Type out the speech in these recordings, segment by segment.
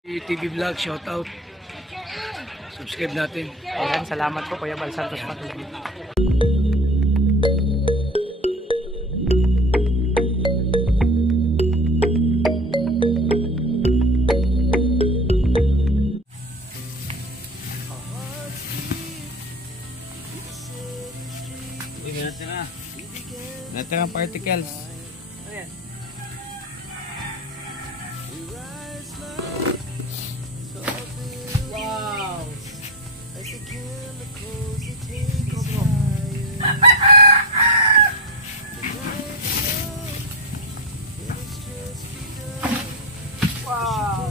TV Vlog, shout out. Subscribe natin. Ayan, salamat po Kuya Bal Santos Patuloy. Natira particles. Ayan. Wow. Wow.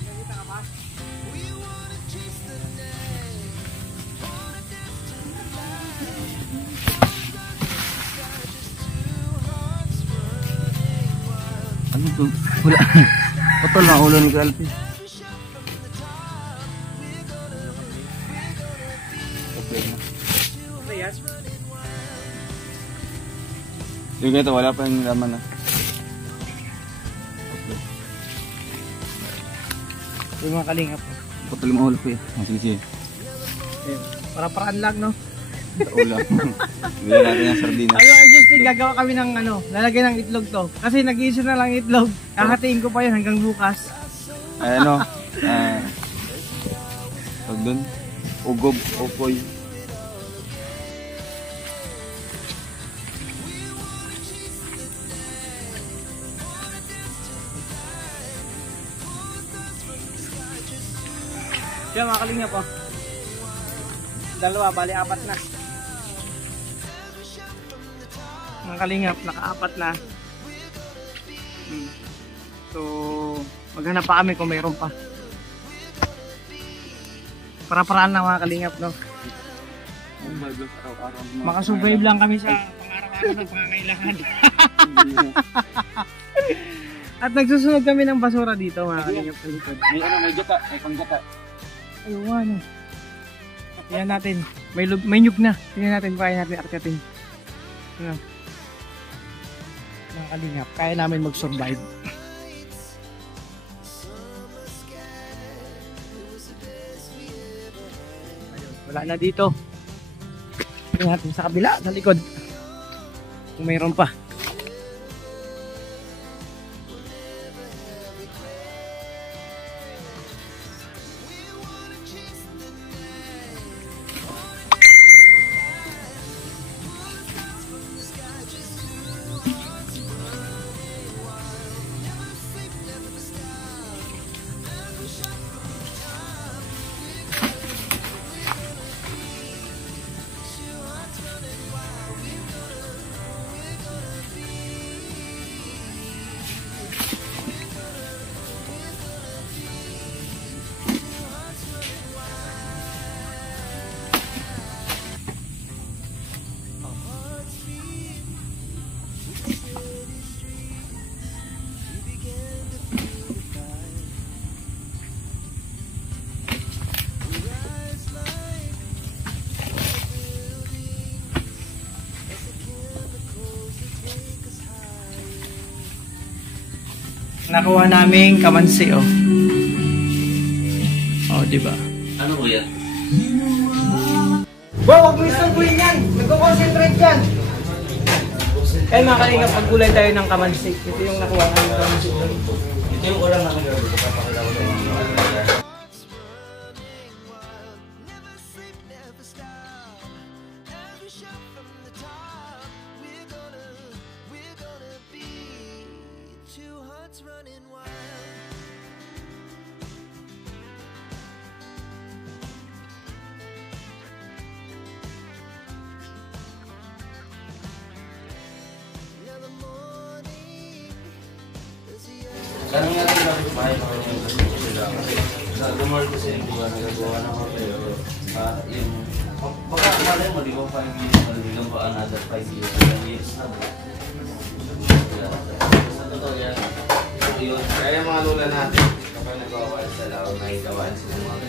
Nakita ka ba? Ano to? Wala. Putol na ulo ni Kalpi. Okay na. Okay, yes. Yung ito, wala pa yung laman na. Yung mga kalingap po. Putol yung ulo ko eh. Sige, sige. Para-paraan lang, no? Ulo. Bigyan natin yung sardinas. Ayun, adjusting, gagawa kami ng ano, lalagay ng itlog to. Kasi nag-iisa na lang itlog. Kakatiin ko pa yun hanggang bukas. Ay, ano? Tawag dun? Ugob, opoy. Diyan mga kalingap po. Dalawa, bali apat na. Mga kalingap, naka-apat na. So, maghanap pa kami kung mayroon pa. Para-paraan lang mga kalingap, no? Makasurvive lang kami sa pang-araw-araw ng pangangailangan. At nagsusunod kami ng basura dito mga kalingap sa likod. May ano, may gata, may panggata. Ayun ano. Tingnan natin. May nyug na. Tingnan natin, kaya natin arkatin. Ano? Mga kalingap, kaya namin mag-survive. Ayun, wala na dito. Tingnan natin sa kabila, sa likod. Kung mayroon pa. Nakuha naming kamansi, oh. Oh, di ba? Ano ko yan? Wow, wag mo isangguin yan! Nagko-concentrate yan! Kaya mga kalingap, paggulay tayo ng kamansi. Ito yung nakuha namin kamansi doon. Ito yung ulang namin gawin. Papakalaw na yung mga. Tanong natin bakit kumain ako yung sila kasi sa Gomor kasi yung diba nagagawa ng kape yung baka malay mo di ba 5 years malilang pa another 5 years 7 years na sa totoo yan yun kaya mga lula natin kapag nagawa sa lao na igawaan sila mga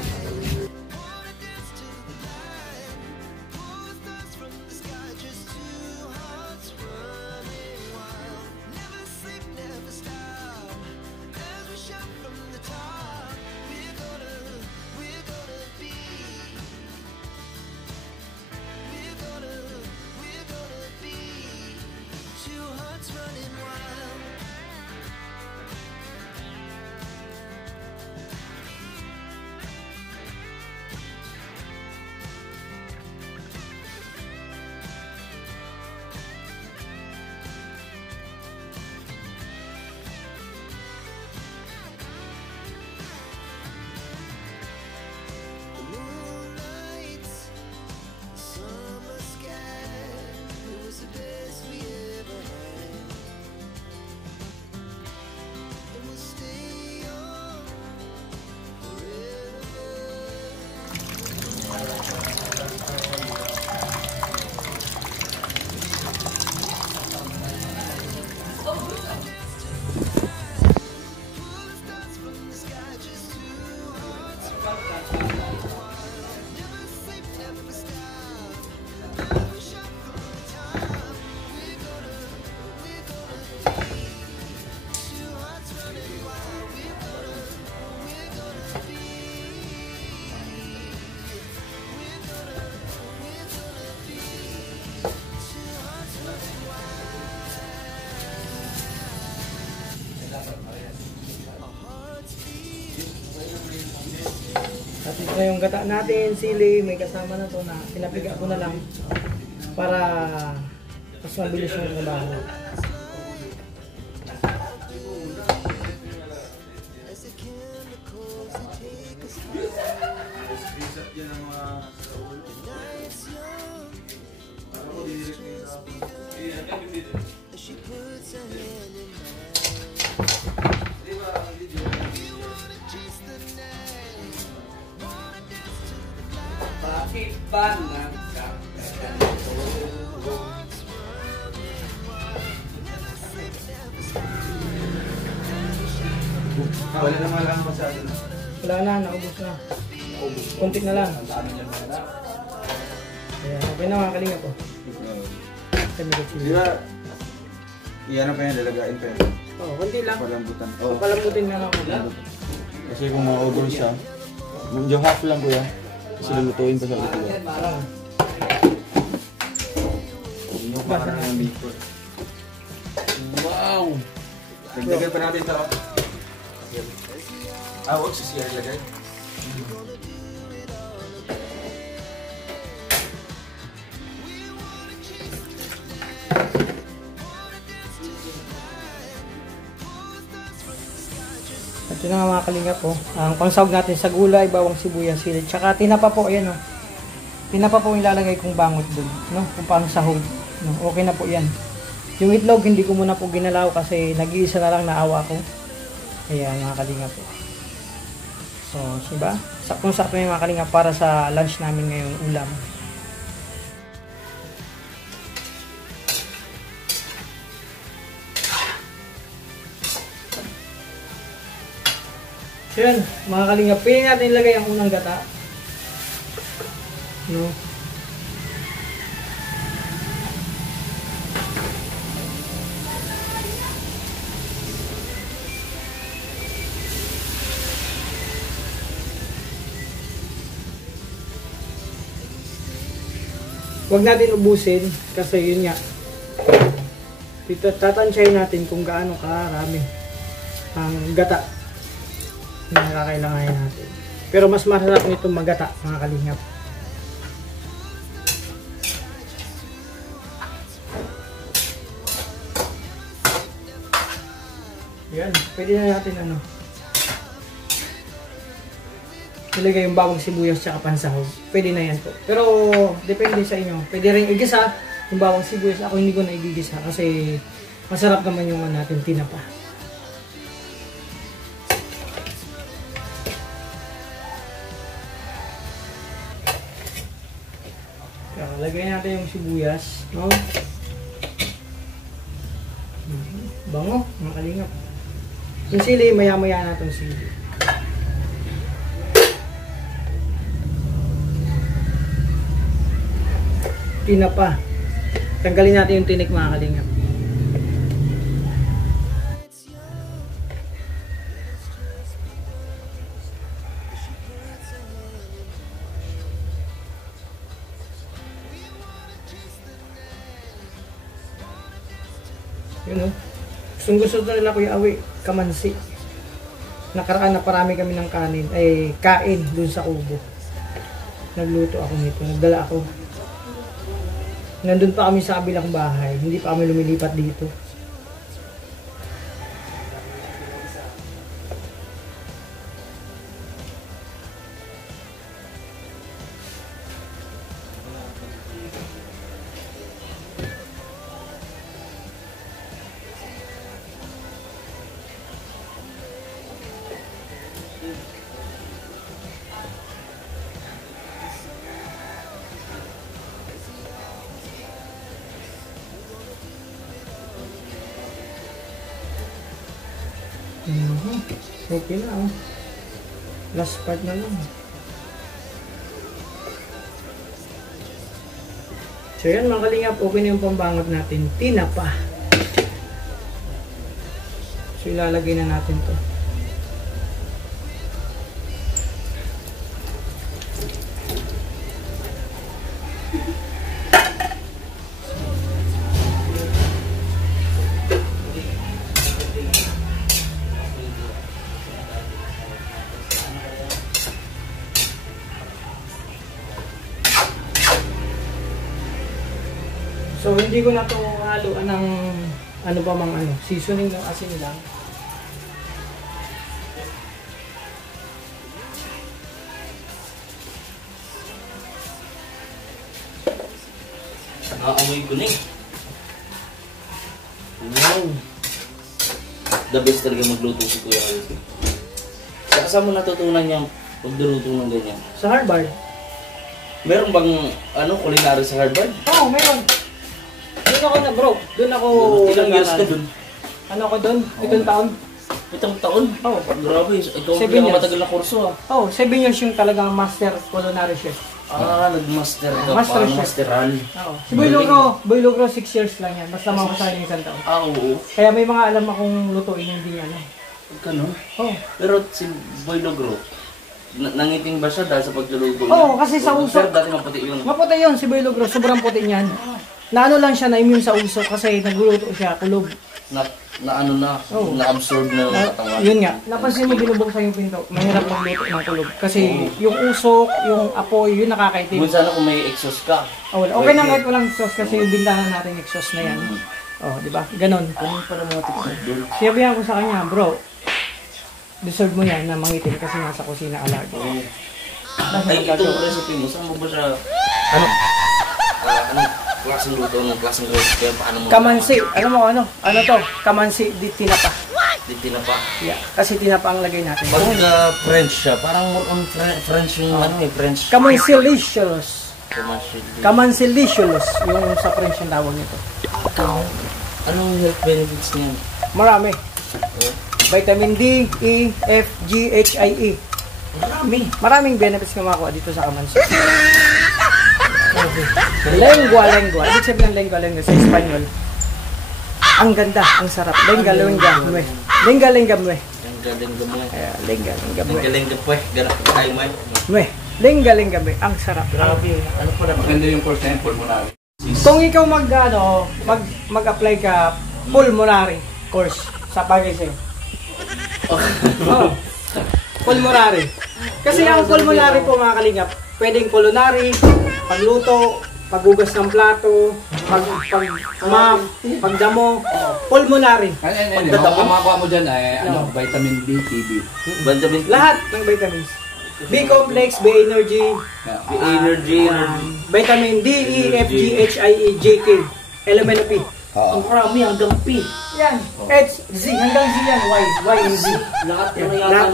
na yung gata natin, sili, may kasama na to na pinapiga ko na lang para mas mabilis yung trabaho. Wala naman lang masyado. Wala na, naubos na. Kuntik na lang. Kaya okay na mga kalinga po. Di ba, iyan na pa yan, lalagain pa yan. Oo, kunti lang. Palambutan. Palambutin na lang. Kasi kung ma-over siya, yung half lang kuya. Kasi lulutuin pa sa lutuan. Yung parang ng bacon. Wow! Dagdagan pa natin ito. Huwag sa CR lagay. Ito na nga mga kalinga po. Ang pangsahog natin sa gulay, bawang sibuyas, sili. Tsaka tinapa po, ayan o. Tinapa po yung ilalagay kong bangot doon. No? Kung paano sahog. No? Okay na po yan. Yung itlog, hindi ko muna po ginalaw kasi nag-iisa na lang naawa ko. Ayan mga kalinga po. So, diba? Saktong-sakto yung mga kalinga para sa lunch namin ngayong ulam. So yun, mga kalinga, pwede natin ilagay ang unang gata. No? Huwag natin ubusin kasi yun nga. Dito tatansyahin natin kung gaano karami ang gata na kakailanganin natin. Pero mas masarap nito magata mga kalingap. Yan, pwede na natin ano. Ilagay yung bawang sibuyas at pansahog. Pwede na yan po. Pero depende sa inyo. Pwede rin igisa yung bawang sibuyas. Ako hindi ko na igigisa kasi masarap naman yung natin tinapa. Kaya lagay natin yung sibuyas, no? Bango, mga kalingap. Yung sili, maya-maya na itong sili. Tinapa. Tanggalin natin yung tinik mga kalingap. Yun o. Gusto nila Kuya Awi, kamansi. Nakaraan na parami kami ng kanin, ay kain dun sa kubo. Nagluto ako nito, nagdala ako. Nandun pa kami sa kabilang bahay, hindi pa kami lumilipat dito. Okay na oh. Last part na lang. So yan mga kalingap, okay na yung pambangot natin. Tinapa. So ilalagay na natin to. So, hindi ko na to haluan ng ano ba mang ano, seasoning ng asin lang. Nakaamoy ko na eh. Wow. The best talaga magluto si Kuya Alfie. Saka saan mo natutunan niyang pagluluto ng ganyan? Sa Harvard? Meron bang culinary sa Harvard? Oo, meron. Doon ako na bro. Doon ako... Ilang years ka dun? Ano ako doon? 7 taon. 7 taon? Oo. Grabe, ikaw 7 ang years. matagal na kurso ah. Oo, 7 years yung talagang master culinary chef. Nag-master ka Master pa, chef. masteral. Oo. Si Boy Logro 6 years lang yan. Basta mga sa akin 1 taon. Oo. Kaya may mga alam akong lutuin yung hindi ano. Gano'n? Oo. Pero si Boy Logro, nangiting ba siya dahil sa pagluluto niya? Oo, kasi sa usok. Pero dati maputi yun. Maputi yun, si Boy Logro. Sobrang puti niyan. Na ano lang siya, na-immune sa usok kasi nagluluto siya, kulob. Oo. Na-absorb na yung katawan. Yun nga. Napansin mo binubuksan yung pinto. Mahirap magluto ng kulob. Kasi yung usok, yung apoy, yun nakakaitim. Kung sana kung may exhaust ka. Oh, wala. Okay na kahit walang sauce kasi yung bintana natin exhaust na yan. Oh, di ba? Ganon. Kung pala mga tikman doon. Sinabihan ko sa kanya, bro, deserve mo yan na mangitim kasi nasa kusina ka lagi. Ay, itong recipe mo, saan mo ba siya, anong klaseng luto, anong klaseng recipe, paano mo? Kamansi. Alam mo ano? Ano to? Kamansi di tinapa. Di tinapa. Yeah. Kasi tinapa ang lagay natin. Pag French siya, parang more on French yung French. Kamansilicious. Commercial. Kamansilicious. Yung sa French yung tawag nito. Anong health benefits niyan? Marami. Vitamin D, E, F, G, H, I, E. Maraming benefits na makuha dito sa kamansi. Lengua. Ibig sabihin ng lengua sa Espanyol. Ang ganda, ang sarap. Lenga mue. Lenga mo. Lenga po eh. Ganap ko tayo mo eh. Mue. Lenga mue. Ang sarap. Grabe. Ano po na? Maganda yung course na yung pulmonary. Kung ikaw mag-apply ka pulmonary course sa Pag-ISIM. Oh. Pulmonary. Kasi ang pulmonary po mga kalingap, pwedeng culinary, pagluto, paghugas ng plato, pagmap, pagdamo, pulmonary. Ang makuha mo dyan ay vitamin B, TB. Vitamin Lahat ng vitamins. B-complex, B-energy, energy. vitamin D, E, F, G, H, I, E, J, K, element P. Ang marami hanggang P. Yan, H, Z, hanggang Z yan, Y and Z. Lahat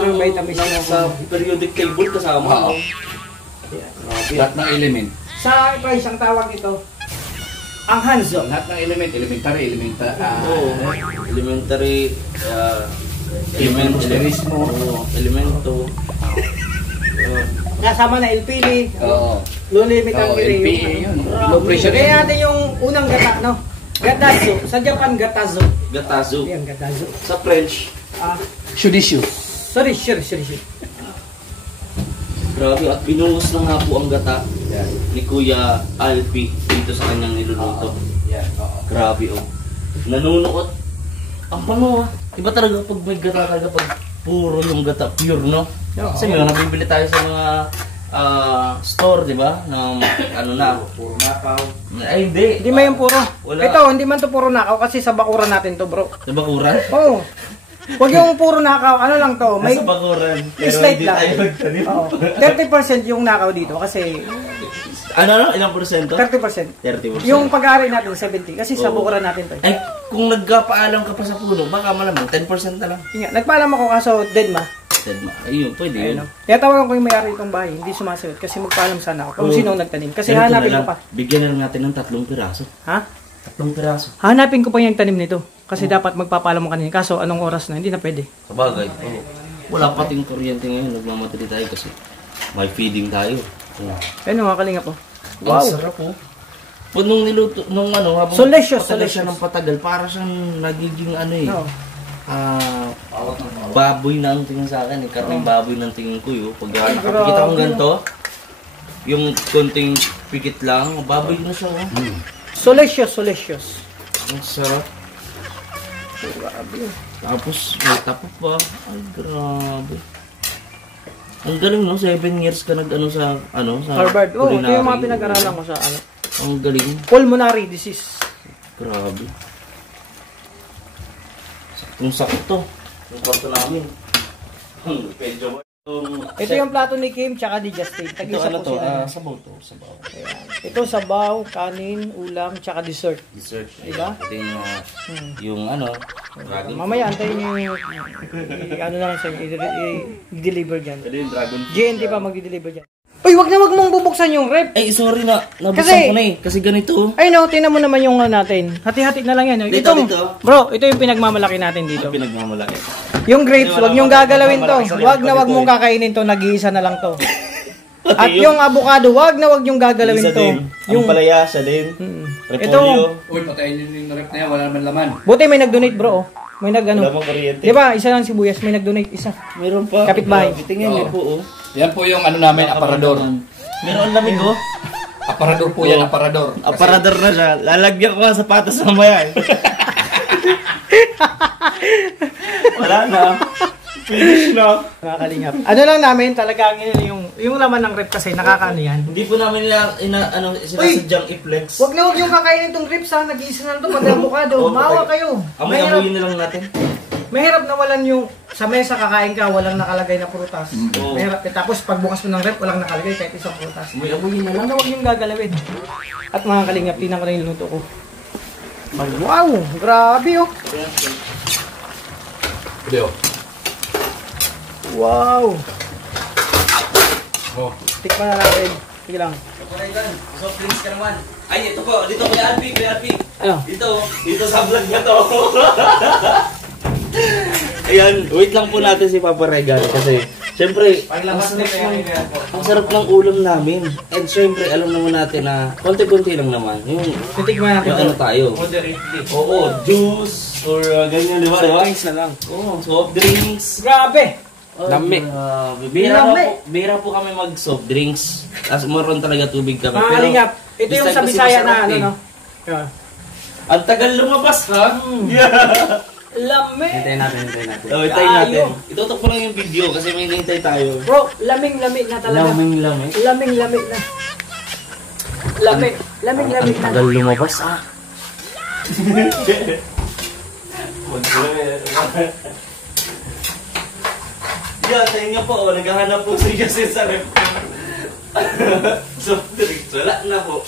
ng vitamins sa periodic table kasama. Lahat ng element. Sa price, ang tawag nito, ang hanzo. Lahat ng element, elementary. Elementary, elemento. Kasama na LPL, Oo. low limit ang LPA yun. Low pressure. Kaya natin yung unang gata, no? Gatazo. Sa Japan, gatazo. Gatazo. Yan, gatazo. Sa French, Judicious. Sorry. grabe. At binuhos na nga po ang gata ni Kuya Alfie dito sa kanyang niluluto. Yan, oo. Grabe oh. Nanunuot. Ang bango ah. Iba talaga pag may gata talaga pag puro yung gata, pure no? Kasi may nabibili tayo sa mga store, di ba? Na ano na. Puro nakaw. Ay hindi. Hindi man yung puro. Wala. Ito, hindi man to puro nakaw kasi sa bakuran natin to, bro. Sa bakuran? Oo. Huwag yung puro nakaw, ano lang to, may Nasa bakuran. Pero slight hindi lang. tayo magtanim. Oo. 30% yung nakaw dito kasi Ano? Ilang porsyento? 30%. 30%. Yung pag-aari natin 70 kasi sa Oo. bakuran natin to. Ay, kung nagpaalam ka pa sa puno, baka malamang 10% na lang. Yun nga, nagpaalam ako kaso dead ma. Ayun, pwede yun. Kaya tawagan ko yung may-ari itong bahay, hindi sumasagot kasi magpaalam sana ako kung Oo. sino ang nagtanim. Kasi Ganito hanapin na ko lang. pa. Bigyan na lang natin ng 3 piraso. Ha? 3 piraso. Hanapin ko pa yung tanim nito. Kasi dapat magpapaalam mo kanina. Kaso anong oras na, hindi na pwede. Sabagay. Oo. Wala pating kuryente ngayon, nagmamadali tayo kasi may feeding tayo. Ayun mga kalinga po. Wow. Ang sarap po. Pag nung niluto, nung ano, habang Solicious, patagal siya solicious. ng patagal, para siyang nagiging ano eh. Oo. Baboy na ang tingin sa akin eh. Karning baboy ng tingin ko yun. Pag nakapikita kong ganito, yung konting pikit lang, baboy na siya. Oh. Solicious. Ang sarap. Grabe. Tapos may tapo pa. Ay, grabe. Ang galing no, 7 years ka nag-ano sa Harvard. Oh, ito culinary. yung mga pinag-aralan ko sa ano. Ang galing. Pulmonary disease. Grabe. Saktong-sakto. Yung kwarto namin. Medyo mo. Ito yung plato ni Kim tsaka ni Justin. Ito Tag-isa ano po to? sila. Sabaw to. Sabaw. Ayan. Ito sabaw, kanin, ulam, tsaka dessert. Dessert. Diba? Ito yung ano. Dragon. Mamaya antayin nyo yung ano lang sa i-deliver dyan. Ito yung dragon. GNT pa mag-deliver dyan. Uy, wag mong bubuksan yung rep. Ay, sorry na. Nabuksan Kasi- ko na eh. Kasi ganito. Ay no, tingnan mo naman yung natin. Hati-hati na lang yan. Dito, Ito, dito. bro, ito yung pinagmamalaki natin dito. Ang pinagmamalaki. Yung grapes, wag nyong gagalawin to. Wag Wag mong kakainin to, nag-iisa na lang to. At yung avocado, wag nyong gagalawin Isa to. din. Yung palaya, siya din. Ito, Repolyo. Uy, patayin nyo yung rep na yan. Wala naman laman. buti may nag-donate bro. Oh. May nag-ano. Wala mong kuryente. Di ba, isa lang sibuyas, may nag-donate isa. Meron pa. Kapitbahay. Tingnan niyo po oh. Yan po yung ano namin, aparador. Meron ang lamig oh. Aparador po yan, aparador. Aparador na siya. Lalagyan ko ang sapatos mamaya eh. Wala na. Finish na. Nakakalingap. Ano lang namin, talagang yung laman ng rep kasi nakakaano yan. Hindi po namin sinasadyang i-flex. Wag na wag yung kakainin itong grapes ha, nag-iisa na lang ito, pati avocado. Oo, Maawa patay. kayo. Amoy-amoyin na lang natin. Mahirap na walang yung sa mesa kakain ka, walang nakalagay na prutas. Oo. Mahirap. Tapos pagbukas mo ng rep, walang nakalagay kahit isang prutas. Amoy-amoyin na lang. Wag na wag yung gagalawin. At mga kalingap, tinan ko na yung luto ko. Wow! Grabe oh! Video. Wow! Oh. Tikman na natin. Sige lang. Soft drinks ka naman. Ay, ito po. Dito Kuya Alpi. Kuya Alpi. Ano? Dito sa vlog na to. Ayan, wait lang po natin si Papa Regal kasi syempre, ang sarap ng ulam namin. And syempre, alam naman natin na konti-konti lang naman. Yung Titikman natin. ano tayo. Oo, juice or ganyan, di ba? Soft drinks na lang. Oo, soft drinks. Grabe! Lami. Bira po kami mag soft drinks. As maroon talaga tubig kami. Mga kalingap, ito yung sa Bisaya na ano no? Yeah. Ang tagal lumabas ha? Yeah. Lami! Hintayin natin. Oh, hintayin natin. Itutok mo lang yung video kasi may hinihintay tayo. Bro, laming-lami na talaga. Laming-lami. Laming-lami na. Laming-lami na. Tagal lumabas ah. Yeah, sa inyo po, naghahanap po si Jesse sa rep. So, wala na po.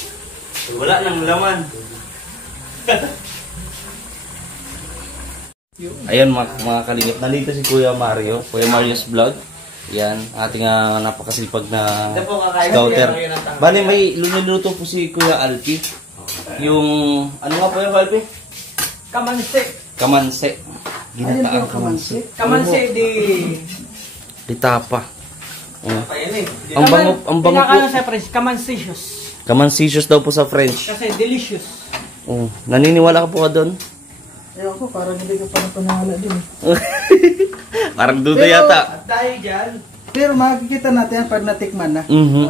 Wala nang laman. Ayan mga kalingap, nandito si Kuya Mario, Kuya Mario's Vlog. Yan, ating napakasipag na scouter. Bale, may lumuluto po si Kuya Alpi. Yung, ano nga po yung Alpi? Kamansi. Kamansi. Ginataang kamansi. Kamansi Di tapa. Ang bango po. Pinakano sa French, kamansicious. Kamansicious daw po sa French. Kasi delicious. Oh, naniniwala ka po ka doon? Ewan ko, parang hindi ka pa napanahala din. Parang duda yata. At dahil dyan, Pero makikita natin yan pag natikman na. Mhm.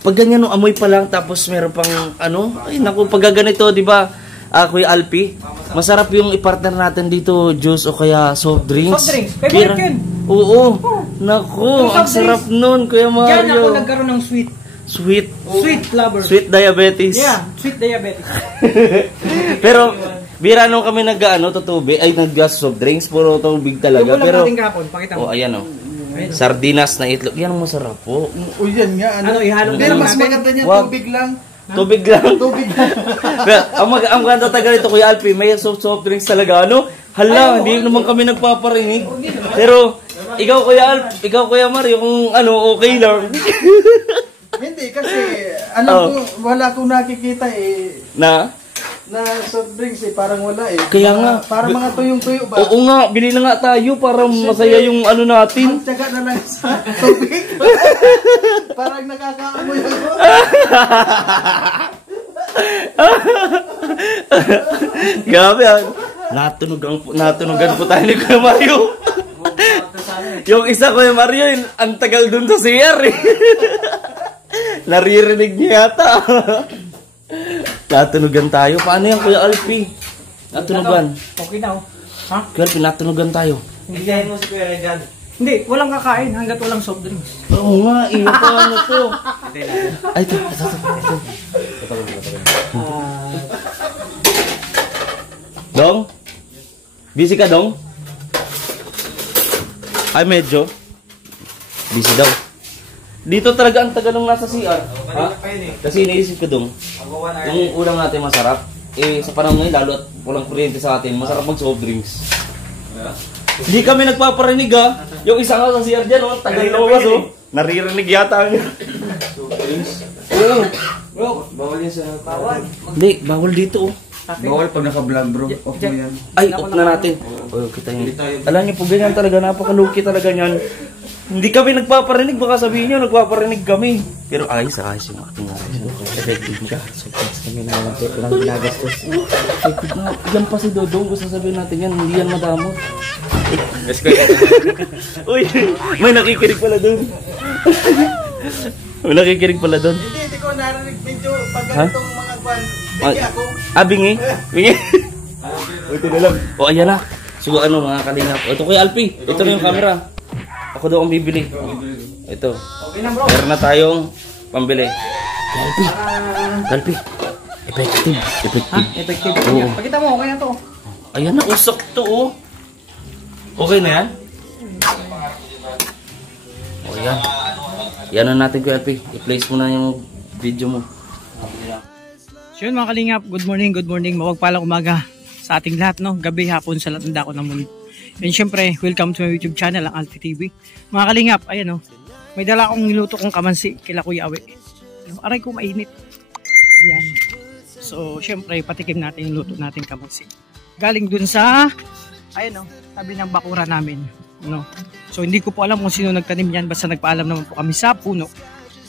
Pag ganyan, no, amoy pa lang tapos meron pang ano, ay naku, pag ganito, di ba, Kuya Alpi, masarap yung i-partner natin dito, juice o kaya soft drinks. Soft drinks, favorite yun. Oo, naku, Yung ang soft sarap nun, Kuya dyan ako Mario. nagkaroon ng sweet. Sweet. Sweet lover. Sweet diabetes. Yeah, sweet diabetes. Pero, bira nung kami nag-soft drinks, puro tubig Yung talaga. ulam Pero, natin kahapon, pakita mo. oh, ayan oh. Sardinas na itlog. Yan ang masarap po. O yan nga. Ano, ihalo Pero na mas natin. maganda niya Wag. tubig lang. Tubig lang. Tubig lang. Pero, ang ganda taga nito, Kuya Alpi, may soft drinks talaga, ano? Hala, hindi naman kami nagpaparinig. Pero, ikaw, Kuya Mario, kung ano, okay lang. Hindi kasi alam ko wala akong nakikita Na? na soft drinks parang wala Kaya nga. Parang mga tuyong-tuyo ba? Oo nga, bili na nga tayo para masaya yung ano natin. Magtyaga na lang sa tubig. Parang nakakaamoy ako. Grabe ah. Natunugan po tayo ni Kuya Mario. Yung isa Kuya Mario, ang tagal dun sa CR eh. Naririnig niya yata. Natunugan tayo. Paano yan Kuya Alpi? Natunugan. Okay na oh. Ha? Kuya Alpi, natunugan tayo. Hindi mo si Kuya Regan. Hindi, walang kakain hanggat walang soft drinks. Oo nga, iyo pa ano to. Ay, ito. Dong? Busy ka, Dong? Ay, medyo. Busy daw. Dito talaga ang tagal ng nasa CR. Ha? Kasi iniisip ko, Dong, yung ulam natin masarap. Eh, sa panahon ngayon, lalo at walang kuryente sa atin, masarap mag soft drinks. Hindi kami nagpaparinig, ha? Yung isa nga sa CR dyan, oh, tagal lumabas, oh. Naririnig yata niya. Soft drinks? Oo. Bro, bawal yan sa... Bawal? Hindi, bawal dito, oh. Bawal pag naka-vlog, bro. Off mo yan. Ay, off na natin. Oh, kita yun. Alam niyo po, ganyan talaga, napakaluki talaga niyan. Hindi kami nagpaparinig, baka sabihin niyo, nagpaparinig kami. Pero ayos yung acting natin. Effective ka. So, thanks kami na lang. Ito lang ginagastos. Effective na. Yan pa si Dodong. Gusto sabihin natin yan, hindi yan madamo. Let's go. Uy, may nakikinig pala doon. May nakikinig pala doon. Hindi ko narinig medyo pag ganitong mga kwan. Hindi ako. Bingi? Bingi? Ito na lang. O, ayan na. So, ano, mga kalingap. Ito kay Alpi. Ito na yung camera. Ako daw ang bibili. Ito. Meron na tayong pambili. Alpi. Effective. Ha? Effective. Oo. Pakita mo, okay na to. Ayan na, usok to, oh. Okay na yan? O, yan. Yan na natin, Kuya Alpi. I-place mo na yung video mo. So yun mga kalingap, good morning, mapagpalang umaga sa ating lahat, no? Gabi, hapon, sa lahat ng dako ng mundo. And syempre, welcome to my YouTube channel, ang Alfi TV. Mga kalingap, ayan, no? May dala akong niluto kong kamansi kila Kuya Awe. Aray ko mainit. Ayan. So, syempre, patikim natin yung luto natin kamansi. Galing dun sa, ayan, no? Tabi ng bakura namin, no? So, hindi ko po alam kung sino nagtanim yan, basta nagpaalam naman po kami sa puno.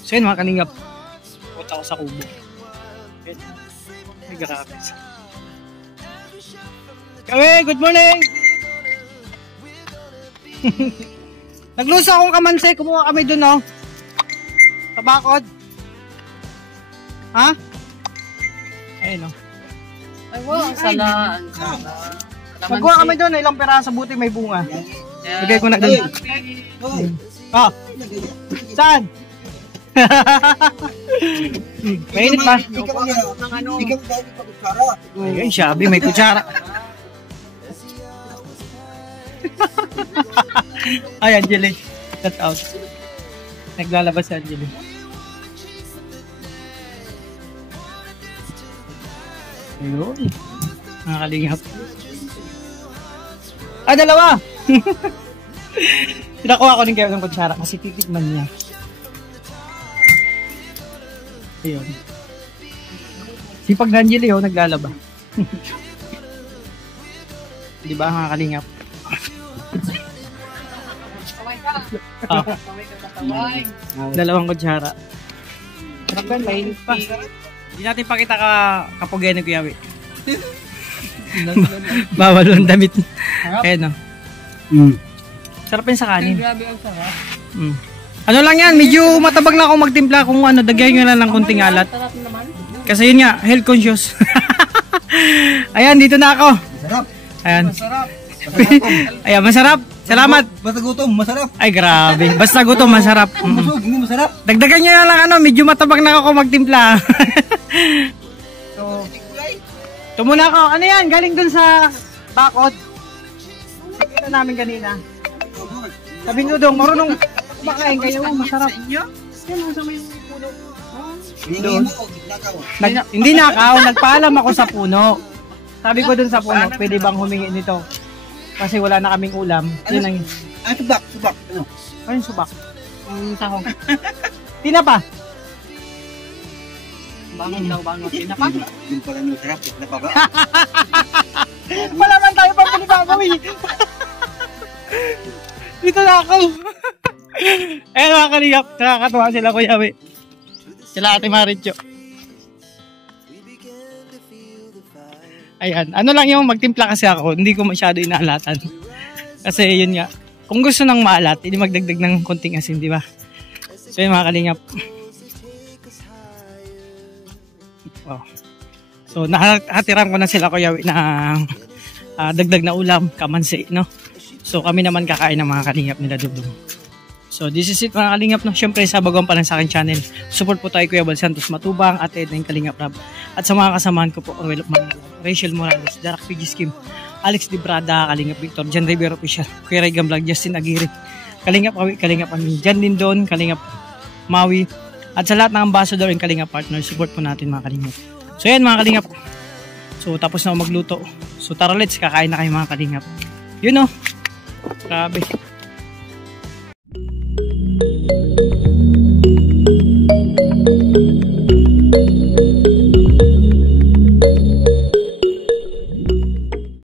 So, yun mga kalingap, punta ko sa kubo. Ay, grabe. Kawe, good morning! Nagluso akong kamansi, kumuha kami dun, no? Sa bakod. Ha? Ayun, no? Ay, wow, sala. Magkuha kami dun, ilang pera sa buti may bunga. Lagay ko na dun. Ah, saan? Mainit ba? Ayun, sabi, may kutsara. Ay, Angeli. Cut out. Naglalabas si Angeli. Ayun. Nakakalingap. Ah, dalawa! Pinakuha ko din kayo ng kutsara kasi titikman niya. Ayun. Sipag na Angeli, oh, naglalaba. Diba, nakakalingap? Oh. Dalawang kutsara. Sarap yan, mainit pa. Hindi natin pakita kapugay ni Kuya Awe. Bawal ang damit. Ayan, no? Sarap yan sa kanin. Grabe ang sarap. Ano lang yan, medyo matabag na ako magtimpla kung ano, dagay nyo lang ng konting alat. Sarap naman. Kasi yun nga, health conscious. Ayan, dito na ako. Masarap. Ayan. Masarap. Ayan, masarap. Salamat. Basta gutom, masarap. Ay, grabe. Basta gutom, masarap. Busog, hindi masarap. Dagdagan nyo na lang ano, medyo matabag na ako magtimpla. So, ito muna ako. Ano yan? Galing dun sa bakod. Kita namin kanina. Sabi nyo dong, marunong kumakain kayo. Masarap. Yan, masama yung puno. Hindi nakaw. Nagpaalam ako sa puno. Sabi ko dun sa puno, pwede bang humingi nito? Kasi wala na kaming ulam. Yun ang... Subak. Ano? Ano yung subak? Ang sahog. Tinapa. Bangon. Tinapa. Yung pala nyo, sarap. Tinapa ba? Wala man tayo pang pinipagawi. Dito na ako. Eh, mga kalingap. Nakakatuwa sila, Kuya Awe. Sila Ate Maricho. Ayan. Ano lang yung magtimpla kasi ako. Hindi ko masyado inaalatan. Kasi yun nga. Kung gusto nang maalat, hindi magdagdag ng konting asin, di ba? So yun mga kalingap. Wow. So nakatiran ko na sila Kuya Awe ng dagdag na ulam, kamansi, no? So kami naman kakain ng mga kalingap nila Dudong. So this is it mga kalingap, no? Syempre sa bagong pa lang sa akin channel, support po tayo Kuya Bal Santos Matubang at Edwin Kalingap Rab. At sa mga kasamahan ko po, Orwell of Manila, Rachel Morales, Darak PG Scheme, Alex Dibrada, Kalingap Victor, Jan Rivero Official, Kuya Regan Vlog, Justin Aguirre, Kalingap Awi, Kalingap Amin, Jan Lindon, Kalingap Maui, at sa lahat ng ambassador and Kalingap partner, support po natin mga kalingap. So yan mga kalingap. So tapos na ako magluto. So tara let's, kakain na kayo mga kalingap. Yun o. Grabe.